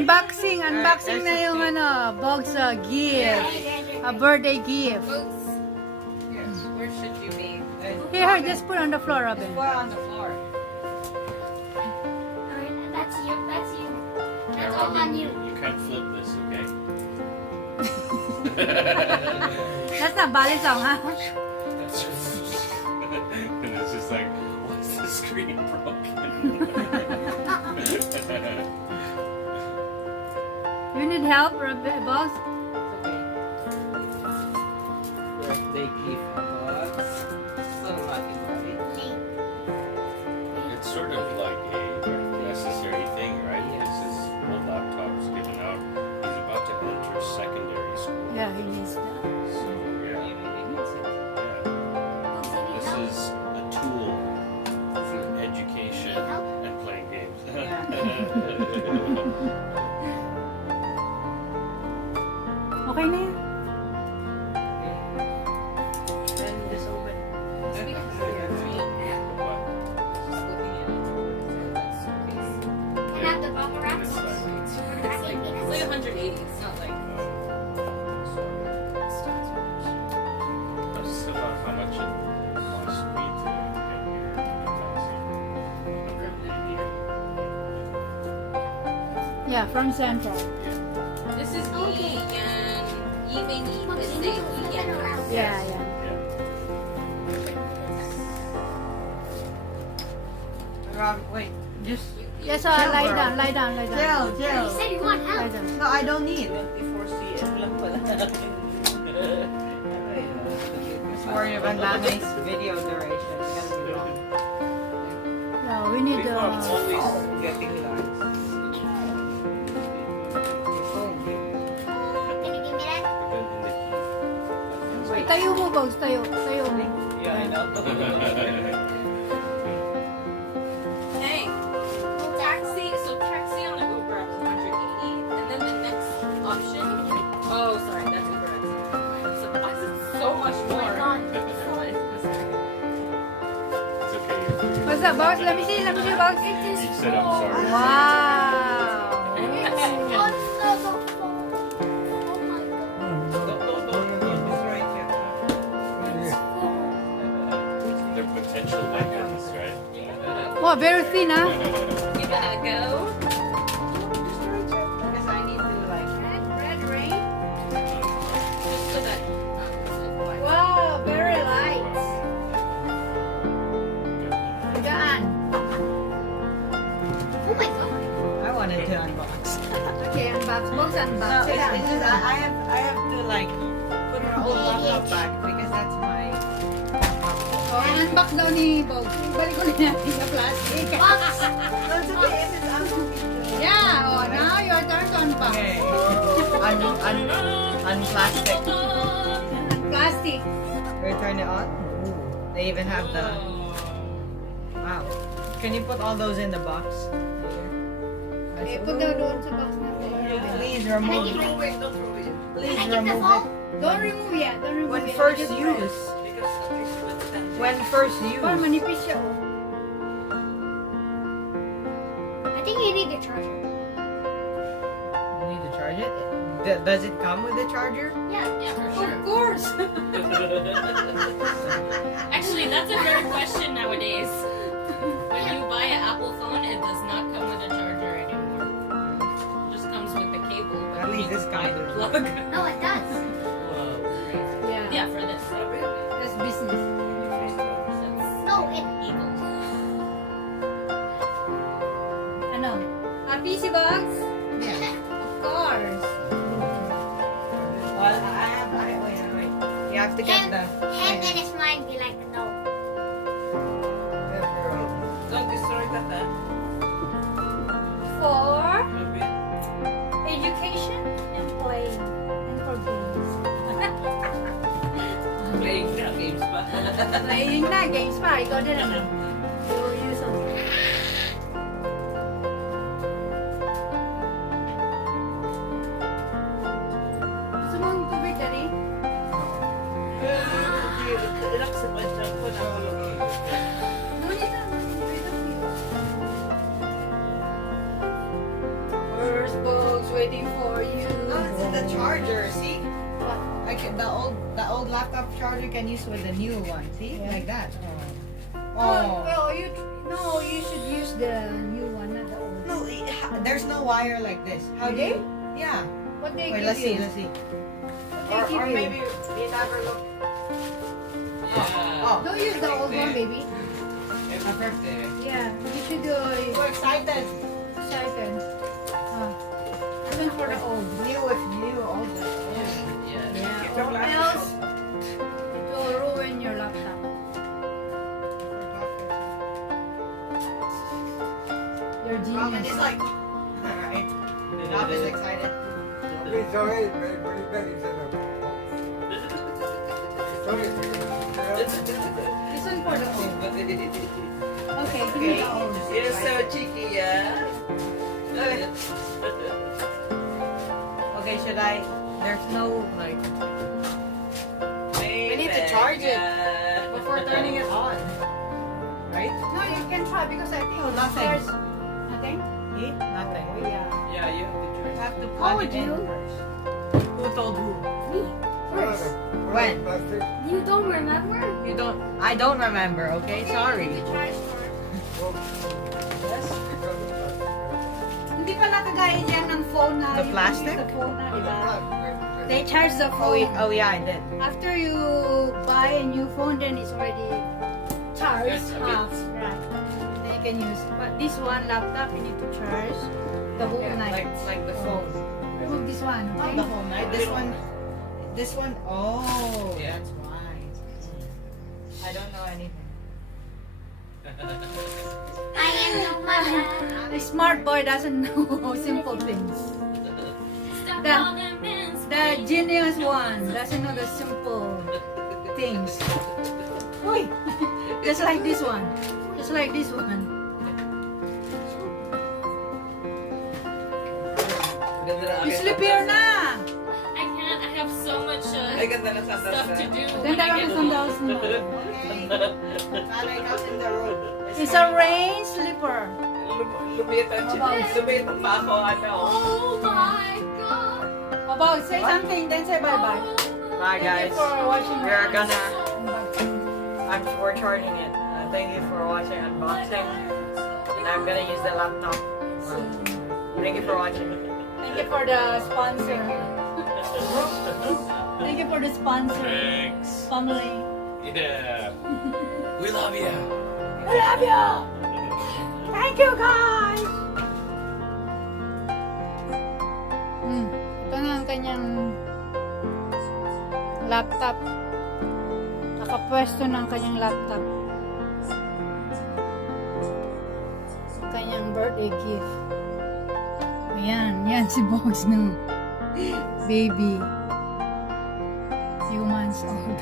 Unboxing na yung ano, Bogs gift. A birthday gift. Boots. Here, where should you be? Here, just put on the floor, Robin. Put on the floor. That's you. That's you. That's all on you. You can't flip this, okay? That's not valid song, huh? And it's just like, what's the screen broken? You need help, Bogs? Birthday gift box. So lucky, buddy. It's sort of like a necessary thing, right? This is the laptop's given out. He's about to enter secondary school. Yeah, he needs that. So, yeah. This is a tool for education and playing games. Okay na yan. And this open. What? And have the bubble wrap. This side. It's like 180. It's not like. That's about how much it costs me to get here. Yeah, from Central. This is E and E may need to say E get Yeah, yeah. Wait, just Yes, lie down, lie down, lie down. chill, You chill. said you want Lie help. down. No, I don't need. 24 cm lang pala. It's more of a nice video duration. It's gonna be long. Yeah, we need People are always Getting lights. Can you give me that? Wait. Tayo mo, Bogs. Tayo. Tayo mo. Yeah, I know. Hey, taxi. So taxi on the Uber X is 180, and then the next option. Oh, sorry, that's Uber X. So that's so much more. It's okay. What's that, Bogs? Let me see, Bogs. He said I'm sorry. Wow. They're potential weapons, right? Wow, very thin, huh? Give it a go. Because I need to like. Red rain. Just so that. Wow, very light. Gaan. Oh my god. I wanted to unbox. Okay, unbox. Bogs No, unbox. it's just I have to like put my old laptop back because that's my. Oh, unbox daw ni Bogs. Balik ulit natin sa plastic. No, it's okay. It's unboxing. Yeah, oh, now your turn to unbox. Okay. Unplastic. Plastic. Turn it on. They even have the. Wow. Can you put all those in the box? Eh, put daw doon sa box natin. Please Can I remove give it. my, Don't throw it. Please can I give the remove phone? it. Don't remove yet. Don't remove When yet. first Just use. Because When first use. Oh, manipis siya. Oh. I think you need the charger. You need to charge it? Does it come with a charger? Yeah. Yeah, for Of sure. course. Actually, that's a fair question nowadays. When you buy an Apple phone, it does not come with a charger anymore. It just comes with the cable. But At you least need this to buy comes the with plug. No, it does. Yeah. Yeah, for this. That's business. No, it. Eagle. Ano? Happy si Bogs? Yeah. Of course. Well, wait. You have to get the. And then it's mine be like, no. don't destroy that. For education and playing. And for games. Playing the games pa. Playing na, games pa. Ikaw din naman. You use them. Gusto mo yung tubig, Daddy? Relax sa pansyan ko na ako. No need na. Where's Bogs? waiting for you. No, it's the charger. See, What? like the old laptop charger can use with the new one. See, Yeah. like that. Oh, well, you should use the new one, not the old. No, there's no wire like this. How do you? Yeah. What they Wait, give let's you? see. Let's see. What they give you? Maybe we never look. Yeah. Oh, Don't use the old one, baby. Happy birthday. Yeah, you should do so excited. second. Even for the old. New with new, all the. Yeah. Yeah, or else it will ruin your laptop. Your Robin genius. is like, alright. Robin's excited. This one for the old. Okay, give me the old. You're so cheeky, yeah. Okay, should I? There's no like. We need to charge it. it. Before turning it on, right? No, you can try because I think Oh, nothing. there's nothing. See? Nothing. Yeah. Yeah, you have to You charge. have to How plug would it in you? first. Who told who? Me. First. When? You don't remember? You don't. I don't remember. Okay, sorry. You charge for. Hindi pa nakagaya dyan ng phone na. The you can plastic? use the phone na, diba? They charge the Oh, phone. oh yeah, I did. After you buy a new phone, then it's already charged Yes, a bit. half. Right. Then you can use. But this one laptop, you need to charge the whole Yeah, night. like the phone. Remove this one, Not okay? the whole night. This one. This one. Oh, Yeah. that's why. I don't know anything. I am the mother. The smart boy doesn't know simple things. Stop The- all them men. The genius one doesn't know the simple things. Uy! Just like this one. Just like this one. Ganda na You akin. sleep here na! I can't. I have so much Ay, ganda na sandals stuff to na. do when Ganda I lang get ang home. sandals mo. Okay. Nanay comes in the room. It's a rain slipper. Lumitan pa ako, ano. Oh my god. About say something, then say bye-bye. Bye guys. Thank you for watching. We're gonna. Unboxing. We're charging it. Thank you for watching unboxing. And I'm gonna use the laptop. Thank you for watching. Thank you for the sponsor. Thank you for the sponsor. Thanks. Family. Yeah. We love you. I love you! Thank you guys! Ito na ang kanyang laptop. Nakapwesto na ang kanyang laptop. Kanyang birthday gift. Ayan, yan si Bogs no. Baby. Few months old.